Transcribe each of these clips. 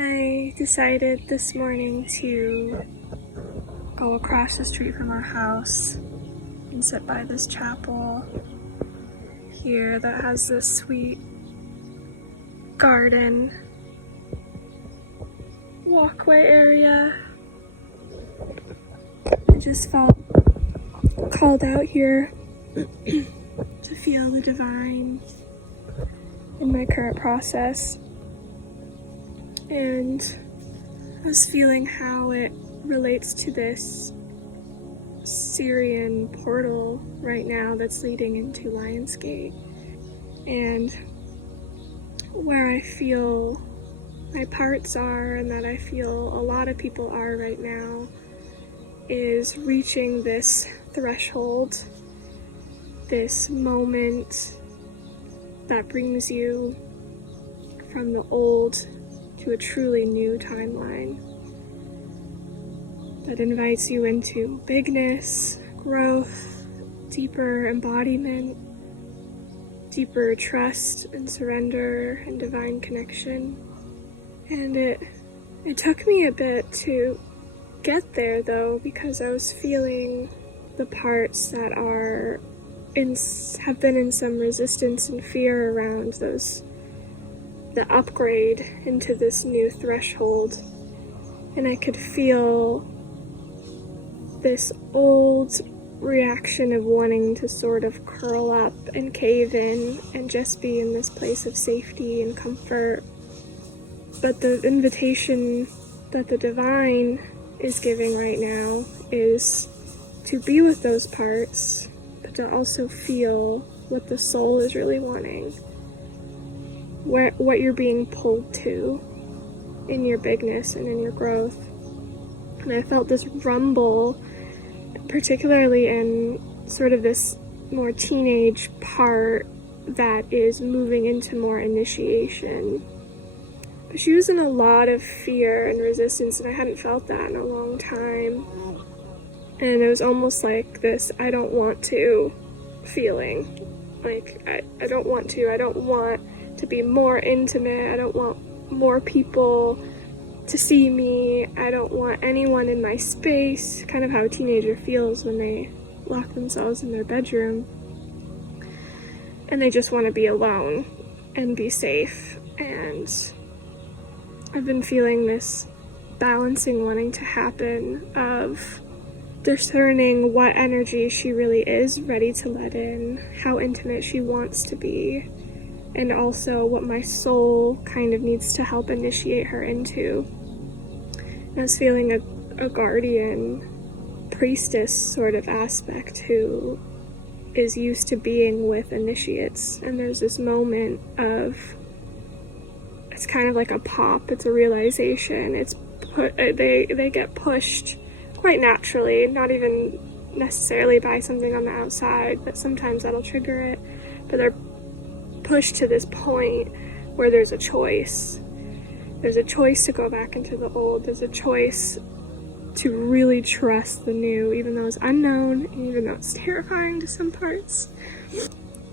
I decided this morning to go across the street from our house and sit by this chapel here that has this sweet garden walkway area. I just felt called out here to feel the divine in my current process, and I was feeling how it relates to this Syrian portal right now that's leading into Lionsgate, and where I feel my parts are and that I feel a lot of people are right now is reaching this threshold, this moment that brings you from the old to a truly new timeline, that invites you into bigness, growth, deeper embodiment, deeper trust and surrender and divine connection. And it took me a bit to get there though, because I was feeling the parts that have been in some resistance and fear around the upgrade into this new threshold. And I could feel this old reaction of wanting to sort of curl up and cave in and just be in this place of safety and comfort. But the invitation that the divine is giving right now is to be with those parts, but to also feel what the soul is really wanting, what you're being pulled to in your bigness and in your growth. And I felt this rumble, particularly in sort of this more teenage part that is moving into more initiation. But she was in a lot of fear and resistance, and I hadn't felt that in a long time. And it was almost like this I don't want to feeling. Like, I don't want to be more intimate. I don't want more people to see me. I don't want anyone in my space. Kind of how a teenager feels when they lock themselves in their bedroom. And they just want to be alone and be safe. And I've been feeling this balancing wanting to happen of discerning what energy she really is ready to let in, how intimate she wants to be, and also what my soul kind of needs to help initiate her into. I was feeling a guardian priestess sort of aspect who is used to being with initiates, and there's this moment of, it's kind of like a pop, it's a realization, they get pushed quite naturally, not even necessarily by something on the outside, but sometimes that'll trigger it, but they're pushed to this point where there's a choice. There's a choice to go back into the old. There's a choice to really trust the new, even though it's unknown, and even though it's terrifying to some parts.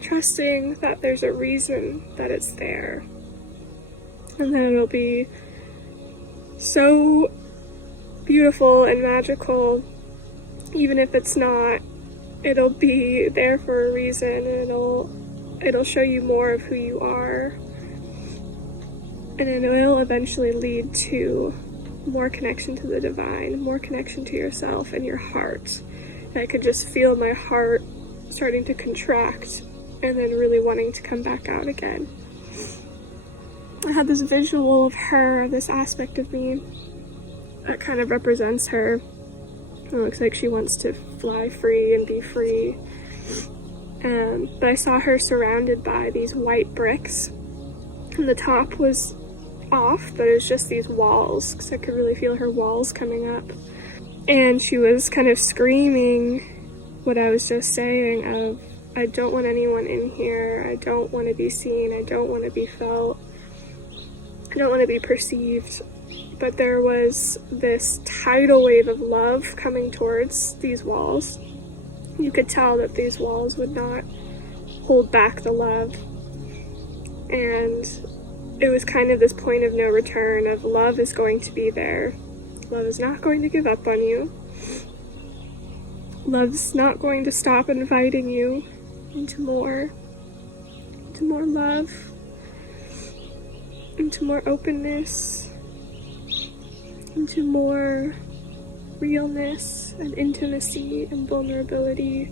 Trusting that there's a reason that it's there, and that it'll be so beautiful and magical, even if it's not. It'll be there for a reason, and it'll show you more of who you are, and it will eventually lead to more connection to the divine, more connection to yourself and your heart. And I could just feel my heart starting to contract and then really wanting to come back out again. I had this visual of her, this aspect of me that kind of represents her. It looks like she wants to fly free and be free. But I saw her surrounded by these white bricks, and the top was off, but it was just these walls, because I could really feel her walls coming up. And she was kind of screaming what I was just saying of, I don't want anyone in here, I don't want to be seen, I don't want to be felt, I don't want to be perceived. But there was this tidal wave of love coming towards these walls. You could tell that these walls would not hold back the love. And it was kind of this point of no return of love is going to be there. Love is not going to give up on you. Love's not going to stop inviting you into more love, into more openness, into more realness and intimacy and vulnerability.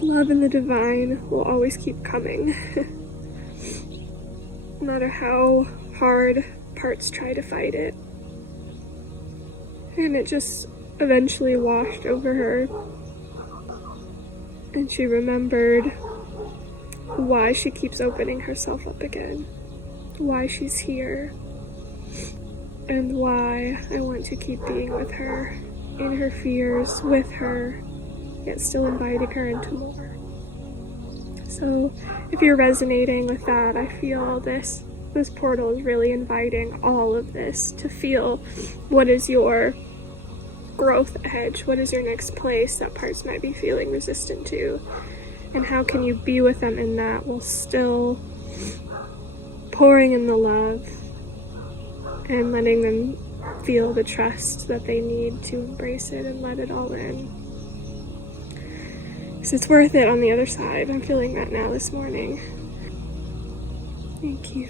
Love and the divine will always keep coming. No matter how hard parts try to fight it. And it just eventually washed over her. And she remembered why she keeps opening herself up again. Why she's here. And why I want to keep being with her, in her fears, with her, yet still inviting her into more. So if you're resonating with that, I feel this portal is really inviting all of this to feel what is your growth edge, what is your next place that parts might be feeling resistant to, and how can you be with them in that while still pouring in the love and letting them feel the trust that they need to embrace it and let it all in. Because it's worth it on the other side. I'm feeling that now this morning. Thank you.